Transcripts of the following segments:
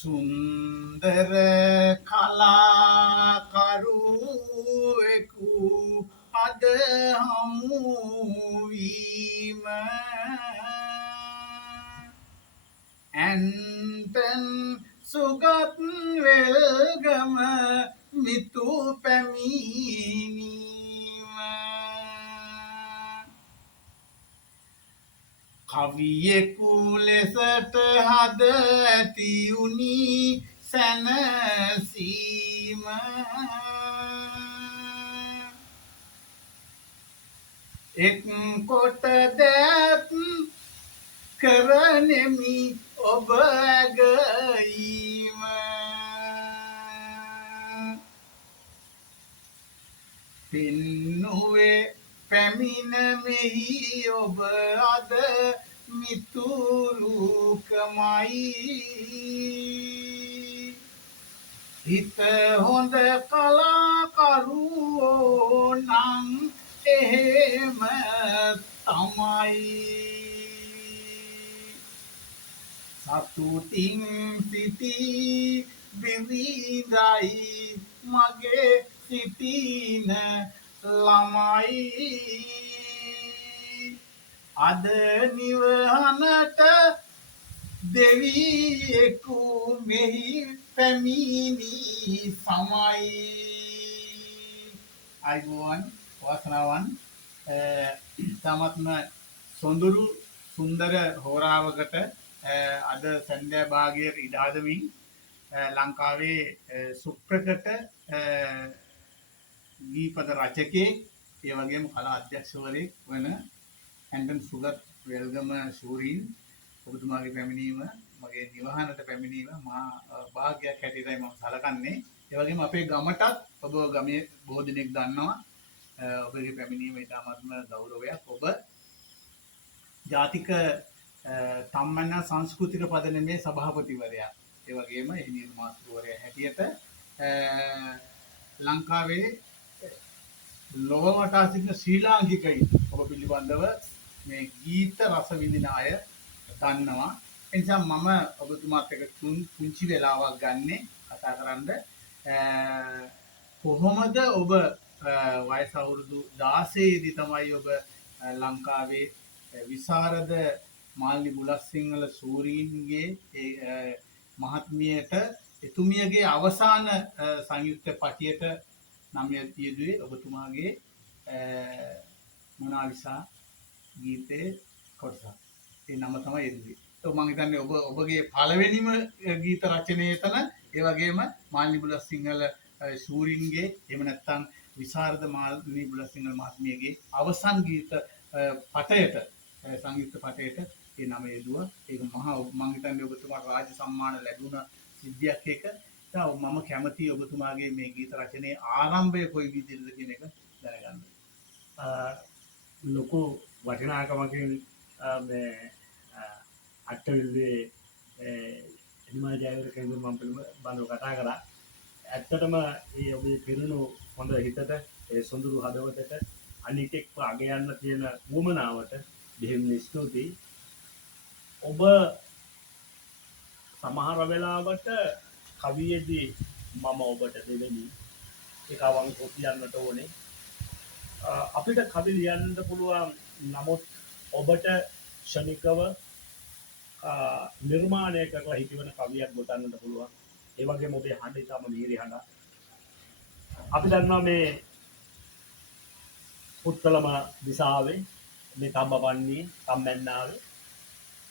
සුන්දර කලාකරුවෙකු අද හමුවීම ඇන්ටන් සුගත් වෙල්ගම මිතු පැමිණීම කවියෙකු ලෙසට හද ඇතිවුණි සැනසීම එක් කොට දැත් කරනෙමි ඔබ ඇගීම පින්නුවේ පැමිණ මෙහි ඔබ අද මිතුරුකමයි හිත හොඳ කලාකරුවෝ නම් එහෙම තමයි සතුටින් සිටි විවිධයි මගේ සිටින ළමයි අද නිවහනට දෙවියෙකු මෙහි පැමිණි සමයි අයිබෝවන් වාසනාවන් තමත්ම සොඳුරු සුන්දර හෝරාවකට අද සන්ධ්‍යා භාගයට ඉඩාදමින් ලංකාවේ සුප්‍රකට ගීපද රචකයෙක් ඒ වගේම කලා අධ්‍යක්ෂවරයෙක් වන ඇන්ටන් සුගත් වෙල්ගම ශූරීන් ඔබතුමාගේ පැමිණීම මගේ නිවහනට පැමිණීම මහා භාග්‍යයක් හැටියටයි මම සලකන්නේ. ඒ වගේම අපේ ගමටත් ඔබ ගමේ බොහෝ දෙනෙක් දන්නවා ඔබගේ පැමිණීම ඉතාමත්ම ගෞරවයක්. ඔබ ජාතික තම්මන සංස්කෘතික පදනමේ සභාපතිවරයා ඒ වගේම එහි නිර්මාතෘවරයා හැටියට ලංකාවේ ලොව වටා සිටින ශ්‍රී ලාංකිකයින් ඔබ පිළිබඳව මේ ගීත රස විඳින අය දන්නවා. ඒ නිසා මම ඔබතුමාත් එක්ක පුංචි වෙලාවක් ගන්නෙ කතා කරන්න. කොහොමද ඔබ වයස අවුරුදු 16 දී තමයි ඔබ ලංකාවේ විසරද මාල්නි බුලත්සිංහල සූරීන්ගේ මහත්මියට එතුමියගේ අවසාන සංයුක්ත පටියට නම් යෙදුවේ ඔබතුමාගේ මොනාලිසා ගීතේ කොටසක්. ඒ නම තමයි යෙදුවේ. මම හිතන්නේ ඔබගේ පළවෙනිම ගීත රචනය එතන ඒ වගේම මාල්නි බුලත්සිංහල සූරීන්ගේ එහෙම නැත්නම් විසරද මාල්නි බුලත්සිංහල මහත්මියගේ අවසන් ගීත පටයට සංයුක්ත පටයට ඒ නම යෙදුවා. ඒක මහා මම හිතන්නේ ඔබතුමාට රාජ්‍ය සම්මාන ලැබුණ සිද්ධියක් එක. මම කැමතියි ඔබතුමාගේ මේ ගීත රචනයේ ආරම්භය කොයි විදිහටද කියන එක දැනගන්න. ලොකු වටිනාකමකින් මේ අටවිල්ලේ එනිමා ජයවර කෙනෙකු මම පිළිබඳව කතා කරා. ඇත්තටම මේ ඔබේ පිරුණු හොඳ හිතට ඒ සොඳුරු හදවතට අනිකෙක්ව අගයන්න තියෙන වුමනාවට දෙහිම ස්තුතියි. ඔබ සමහර වෙලාවට කවියේදී මම ඔබට දෙවෙනි එක අවංකව කියන්නට ඕනේ. අපිට කවි ලියන්න පුළුවන් නමුත් ඔබට ක්ෂණිකව නිර්මාණය කරලා හිතවන කවියක් ගොතන්නට පුළුවන්. ඒ වගේම ඔබේ හඬ ඉතාම මිහිරි හඬක්. අපි දන්නවා මේ උත්තලම දිසාවේ මේ තඹපන්නේ තම්බැන්නාවේ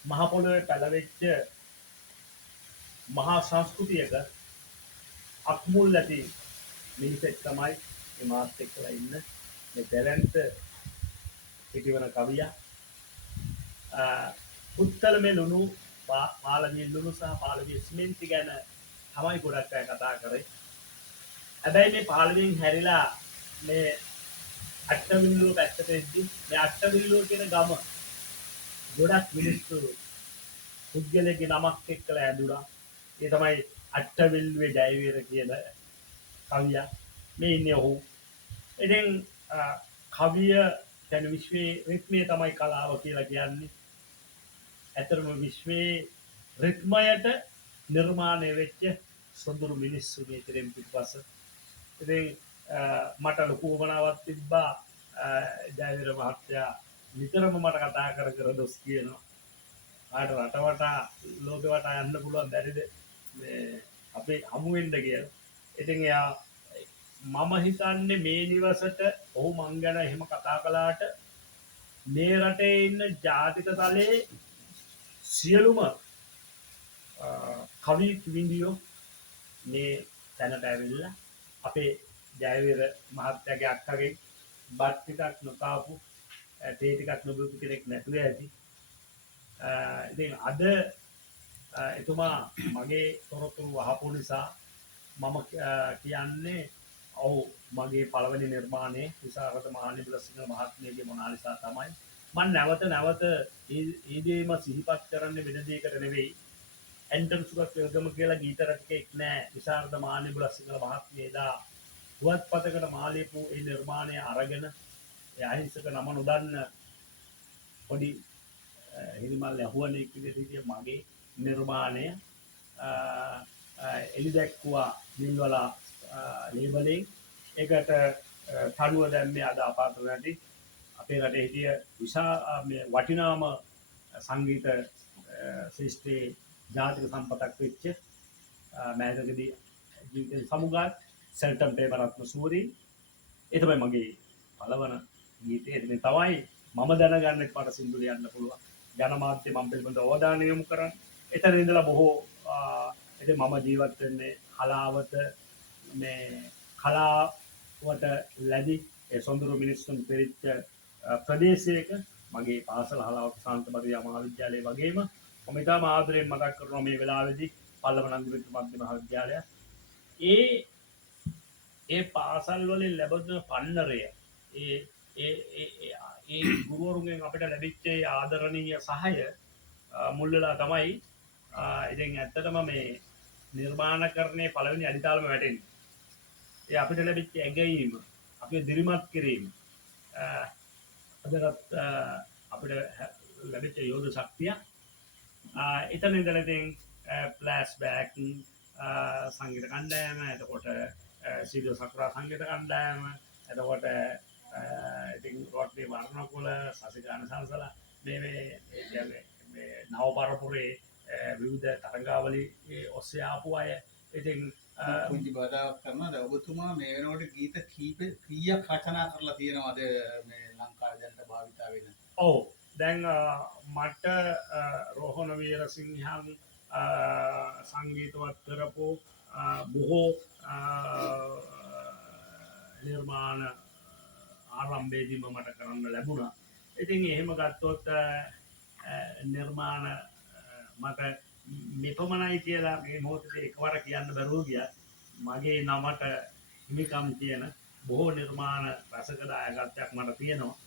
මහ පොළොවේ පැලවෙච්ච මහා සංස්කෘතියක අක්මුල් ඇති මිනිසෙක් තමයි මේ මාත් එක්කලා ඉන්න මේ දැලන්ත පිටිවන කවියා. උත්තලමේ ලුණු පාලමේ ලුණු සහ පාලමේ සිමෙන්ති ගැන තමයි ගොඩක් අය කතා කරේ. හැබැයි මේ පාලමෙන් හැරිලා මේ අට්ටවිල්ලුව පැත්තට එද්දි මේ අට්ටවිල්ලුව කියන ගම ගොඩක් මිනිස්සු පුද්ගලයාගේ නමක් එක්කලා ඇඳුනා. ඒ තමයි අට්ටවිල්ලුවේ ජයවීර කියන කවියා. මේ ඉන්නේ ඔහු. ඉතින් කවිය කියන්නේ විශ්වයේ රිද්මය තමයි කලාව කියලා කියන්නේ. ඇත්තටම විශ්වයේ රිද්මයට නිර්මාණය වෙච්ච සොඳුරු මිනිස්සු මේ තරම් පිටපස්ස. ඉතින් මට ලොකු උවමනාවක් තිබ්බා ජයවීර මහත්තයා නිතරම මට කතා කර දොස් කියනවා. ආට රට වටා ලෝක වටා යන්න පුළුවන් බැරිද මේ අපේ හමු වෙන්න කියලා. ඉතින් එයා මම හිතන්නේ මේ නිවසට ඔහු මං ගැන එහෙම කතා කළාට මේ රටේ ඉන්න ජාතික තලයේ සියලුම කවි විඳියෝ මේ තැනට ඇවිල්ලා අපේ ජයවීර මහත්තයාගේ අක්කගේ බත් ටිකක් නොකාපු තේ ටිකක් නොබීපු කෙනෙක් නැතුව ඇති. ඉතින් අද එතුමා මගේ තොරතුරු වහපු නිසා මම කියන්නේ ඔව් මගේ පළවෙනි නිර්මාණය විසරද මහනිබුලසිංහ මහත්මියගේ මොනාලිසා තමයි. මම නැවත ඒ දේම සිහිපත් කරන්නේ වෙන දෙයකට නෙවෙයි. ඇන්ටන් සුගත් වෙල්ගම කියලා ගීත රචකයෙක් නෑ විසරද මහනිබුලසිංහ මහත්මිය එදා පුවත්පතකට මාලියපු ඒ නිර්මාණය අරගෙන ඒ අහිංසක නම නොදන්න පොඩි හිරිමල් ඇහුවනෙක් විදිහට මගේ නිර්මාණය එලි දැක්කුවා නිල්වලා ලේබලෙන් ඒකට තනුව දැම්මේ අද අපාර්තමේන්තේ අපේ රටේ හිටිය මේ වටිනාම සංගීත ශ්‍රේෂ්ඨේ ජාතික සම්පතක් වෙච්ච මෑතකදී ජීවිතේ සමුගත් සෙල්ටම් ප්‍රේමරත්න සූරි ඒ තමයි මගේ පළවන ගීතය. එතන තමයි මම දැනගන්නේ මට සින්දු ලියන්න පුළුවන්. ජනමාධ්‍ය මම පිළිබඳව අවධානය යොමු කරන්නේ. එතන ඉඳලා බොහෝ ඉතින් මම ජීවත් වෙන්නේ කලාවට මේ කලාවට ලැබි ඒ සොඳුරු මිනිස්සුන් පෙරිච්ච ප්‍රදේශයක මගේ පාසල හලාවත සාන්ත මරියා මහාවිද්‍යාලය වගේම මම ඉතාම ආදරයෙන් මතක් කරනවා මේ වෙලාවේදී පල්ලම නන්දි මිත්‍ර මධ්‍යම මහාවිද්‍යාලය. ඒ පාසල් වලින් ලැබෙන පන්නරය ඒ ගුරුවරුන්ගෙන් අපිට ලැබිච්ච ආදරණීය සහාය මුල් වෙලා තමයි ඉතින් ඇත්තටම මේ නිර්මාණකරණයේ පළවෙනි අදිතාලම වැටෙන්නේ. ඒ අපිට ලැබිච්ච ඇගයීම, අපේ දිරිමත් කිරීම අදටත් අපිට ලැබිච්ච යෝධ ශක්තිය. එතන ඉඳලා ඉතින් ෆ්ලෑෂ් බෑක් සංගීත කණ්ඩායම, එතකොට සීඩෝ සක්‍රා සංගීත කණ්ඩායම, එතකොට ඉතින් රොට්ටි වර්ණකුල සසිකාන සංසලා මේ නව පරපුරේ විවිධ තරංගාවලි ඔස්සේ ආපු අය. ඉතින් පුංචි බාධාවක් කරනවා. දැන් ඔබතුමා මේ වෙනකොට ගීත කීයක් රචනා කරලා තියෙනවද මේ ලංකාවේ දැනට භාවිතා වෙන? ඔව් දැන් මට රෝහණ වීරසිංහන් සංගීතවත් කරපු බොහෝ නිර්මාණ ආරම්භයේදීම මට කරන්න ලැබුණා. ඉතින් එහෙම ගත්තොත් නිර්මාණ මට මෙපමණයි කියලා මේ මොහොතේ එකවර කියන්න බැරුව ගියා. මගේ නමට හිමිකම් තියෙන බොහෝ නිර්මාණ රසක දායකත්වයක් මට තියෙනවා.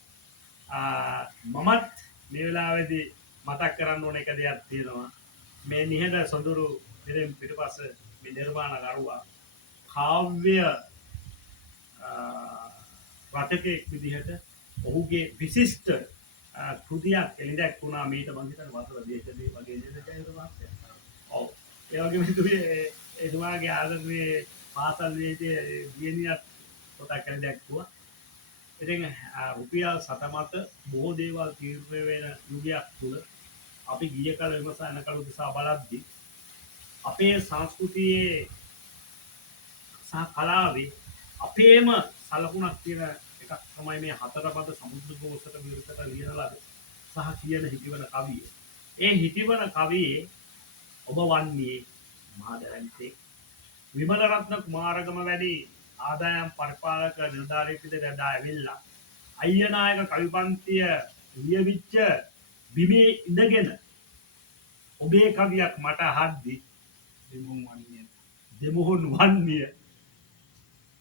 මමත් මේ වෙලාවේදී මතක් කරන්න ඕන එක දෙයක් තියෙනවා. මේ නිහඬ සොඳුරු දෙරෙන් පිටපස්ස මේ නිර්මාණ කරුවා කාව්‍ය රචකයෙක් විදිහට ඔහුගේ විශිෂ්ට කෘතියක් එළිදැක් වුණා මීට මං හිතන්නේ වසර 2 වගේ නේද ජයවීර මහත්තයා. ඔව් ඒ වගේම හිතුවේ එතුමාගේ ආදරණීය පාසල් වේදිකේ දියණියක් පොතක් එළිදැක්කුවා. ඉතින් රුපියල් 7 මත බොහෝ දේවල් තීරණය වෙන යුගයක් තුල අපි ගිය කල විමසන කල දිසා බලද්දී අපේ සංස්කෘතියේ සහ කලාවේ අපේම සලකුණක් තියෙන එකක් තමයි මේ හතරපද සමුද්‍ර ഘോഷට විරුද්ධව ලියන ලද සහ කියන හිතිවන කවිය. ඒ හිතිවන කවියේ ඔබ වන්නේ මහදැවැන්තේ විමල රත්න කුමාරගම වැඩි ආදායම් පරිපාලක නිලධාරියෙක් විදිහට ඇවිල්ලා අයියනායක කවි පන්තිය ලියවිච්ච බිමේ ඉඳගෙන ඔබේ කවියක් මට අහද්දි දෙමුහුන් වන්නේ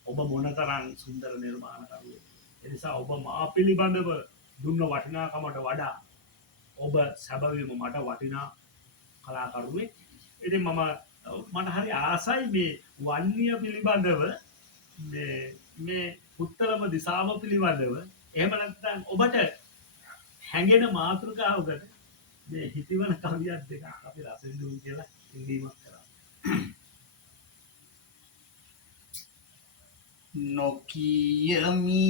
ඔබ මොනතරම් සුන්දර නිර්මාණකරුවෙක්. ඒ නිසා ඔබ මා පිළිබඳව දුන්න වටිනාකමට වඩා ඔබ සැබවින්ම මට වටිනා කලාකරුවෙක්. ඉතින් මට හරි ආසයි මේ වන්නිය පිළිබඳව මේ පුත්තලම දිසාව පිළිබඳව එහෙම නැත්නම් ඔබට හැඟෙන මාතෘකාවකට මේ හිතවන කවියක් දෙකක් අපි රසින්දුන් කියලා ඉඳීමක් කරා. නොකියමි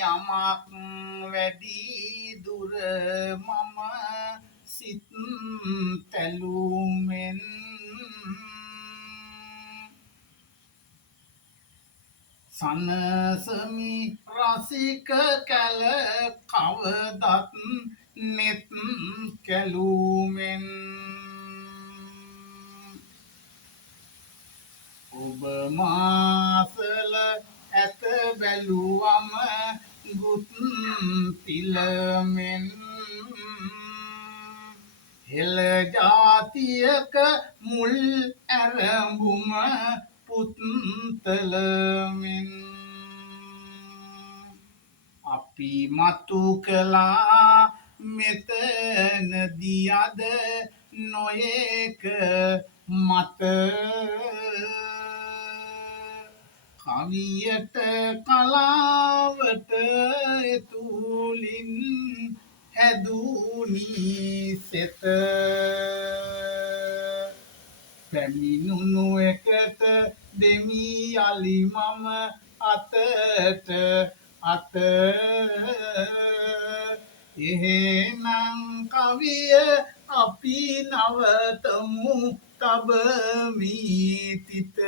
යමක් වැඩි දුර මම සිත් තැලුමෙන් සනසමි රසික කැල කවදත් නෙත් කැලුමෙන් ඔබ මාසල ඇත බැලුවම ගුත් පිලමෙන් හෙළ ජාතියක මුල් ඇරඹුම පුත්තලමෙන් අපි මතු කළා මෙතනදී අද නොයෙක මත කවියට කලාවට එතුලින් හැදුනි සෙත පැමිණුණු එකට දෙමි යලි මම අතට අත එහෙනම් කවිය අපි නවතමු තබමි තිත